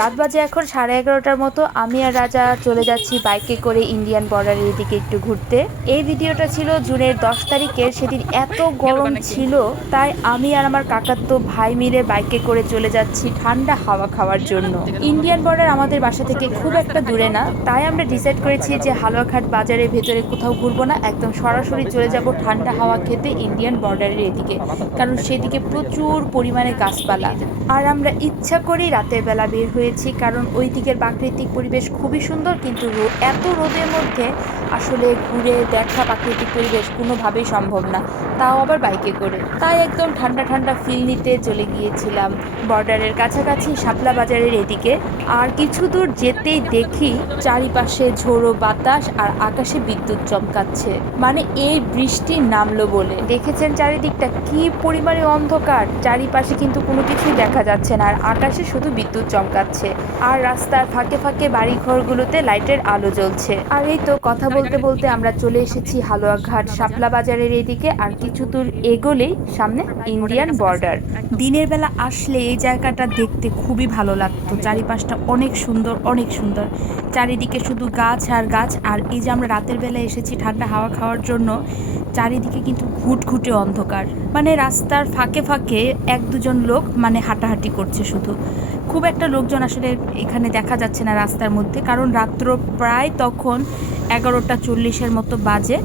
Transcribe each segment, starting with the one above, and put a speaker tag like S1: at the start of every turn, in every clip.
S1: রাত বাজে এখন সাড়ে এগারোটার মতো। আমি আর রাজা চলে যাচ্ছি বাইকে করে ইন্ডিয়ান বর্ডারের দিকে একটু ঘুরতে। এই ভিডিওটা ছিল জুনের দশ তারিখের সেদিন এত গরম ছিল তাই আমি আর আমার কাকাতো ভাই মিলে বাইকে করে চলে যাচ্ছি ঠান্ডা হাওয়া খাওয়ার জন্য। ইন্ডিয়ান বর্ডার আমাদের বাসা থেকে খুব একটা দূরে না তাই আমরা ডিসাইড করেছি যে হালুয়াঘাট বাজারের ভেতরে কোথাও ঘুরবো না একদম সরাসরি চলে যাব ঠান্ডা হাওয়া খেতে ইন্ডিয়ান বর্ডারের এদিকে। কারণ সেদিকে প্রচুর পরিমাণে গাছপালা। আর আমরা ইচ্ছা করেই রাতের বেলা বের হয়েছি কারণ ওই দিকের প্রাকৃতিক পরিবেশ খুবই সুন্দর কিন্তু এত রোদের মধ্যে আসলে ঘুরে দেখা প্রাকৃতিক পরিবেশ কোনোভাবেই সম্ভব না। তাও আবার বাইকে করে। তাই একদম ঠান্ডা ঠান্ডা ফিল নিতে চলে গিয়েছিলাম। বর্ডারের কাছাকাছি শাপলা বাজারের এদিকে। আর কিছু দূর যেতেই দেখি চারিপাশে ঝোড়ো বাতাস আর আকাশে বিদ্যুৎ চমকাচ্ছে। মানে এই বৃষ্টি নামলো বলে। দেখেছেন চারিদিকটা? কি পরিমাণে অন্ধকার! চারিপাশে কিন্তু কোনো কিছুই দেখা যাচ্ছে না। আর আকাশে শুধু বিদ্যুৎ চমকাচ্ছে। আর রাস্তার ফাঁকে ফাঁকে বাড়ি ঘরগুলোতে লাইটের আলো জ্বলছে। আর এই তো কথা বলতে বলতে আমরা চলে এসেছি হালুয়াঘাট শাপলা বাজারের এদিকে, আর কিছু দূর এগোলেই সামনে ইন্ডিয়ান বর্ডার। দিনের বেলা আসলে এই জায়গাটা দেখতে খুবই ভালো লাগতো। চারিপাশটা অনেক সুন্দর অনেক সুন্দর। চারিদিকে শুধু গাছ আর গাছ, আর এই যে আমরা রাতের বেলা এসেছি ঠান্ডা হাওয়া খাওয়ার জন্য, চারিদিকে কিন্তু ঘুটঘুটে অন্ধকার। মানে রাস্তার ফাঁকে ফাঁকে এক দুজন লোক মানে হাঁটাহাঁটি করছে শুধু। খুব একটা লোকজন আসলে এখানে দেখা যাচ্ছে না রাস্তার মধ্যে, কারণ রাত্র প্রায় তখন এগারোটা চল্লিশের মতো বাজে।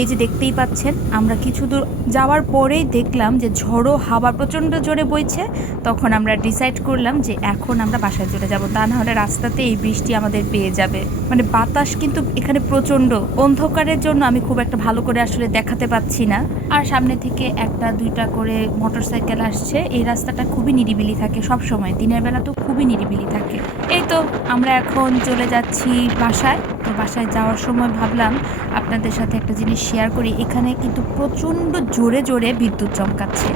S1: এই যে দেখতেই পাচ্ছেন, আমরা কিছু দূর যাওয়ার পরেই দেখলাম যে ঝড়ো হাওয়া প্রচণ্ড জোরে বইছে। তখন আমরা ডিসাইড করলাম যে এখন আমরা বাসায় চলে যাব। তা না হলে রাস্তাতে এই বৃষ্টি আমাদের পেয়ে যাবে। মানে বাতাস কিন্তু এখানে প্রচণ্ড। অন্ধকারের জন্য আমি খুব একটা ভালো করে আসলে দেখাতে পাচ্ছি না। আর সামনে থেকে একটা, দুইটা করে মোটরসাইকেল আসছে। এই রাস্তাটা খুবই নিরিবিলি থাকে সব সময় দিনের বেলা তো খুবই নিরিবিলি থাকে। এই তো আমরা এখন চলে যাচ্ছি বাসায়। তো বাসায় যাওয়ার সময় ভাবলাম আপনাদের সাথে একটা জিনিস শেয়ার করি। এখানে কিন্তু প্রচণ্ড জোরে জোরে বিদ্যুৎ চমকাচ্ছে।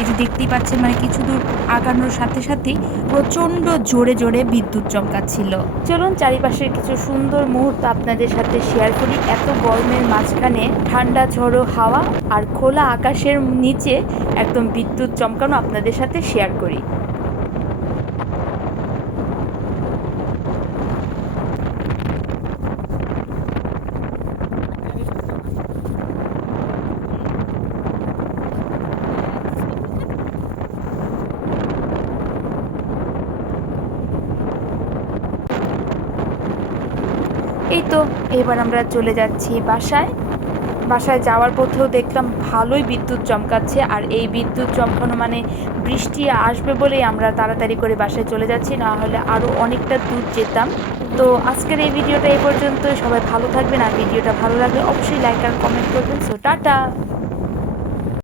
S1: এই যে দেখতেই পাচ্ছেন মানে কিছু দূর আগানোর সাথে সাথেই প্রচণ্ড জোরে জোরে বিদ্যুৎ চমকাচ্ছিল। চলুন চারিপাশের কিছু সুন্দর মুহূর্ত আপনাদের সাথে শেয়ার করি। এত গরমের মাঝখানে ঠান্ডা, ঝড়ো হাওয়া আর খোলা আকাশের নিচে একদম বিদ্যুৎ চমকানো আপনাদের সাথে শেয়ার করি। এই তো, এবার আমরা চলে যাচ্ছি বাসায়। বাসায় যাওয়ার পথেও দেখলাম ভালোই বিদ্যুৎ চমকাচ্ছে, আর এই বিদ্যুৎ চমকানো মানে বৃষ্টি আসবে বলেই আমরা তাড়াতাড়ি করে বাসায় চলে যাচ্ছি, না হলে আরও অনেকটা দূর যেতাম। তো আজকের এই ভিডিওটা এই পর্যন্ত সবাই ভালো থাকবেন, আর ভিডিওটা ভালো লাগলে অবশ্যই লাইক আর কমেন্ট করবেন, সো টাটা!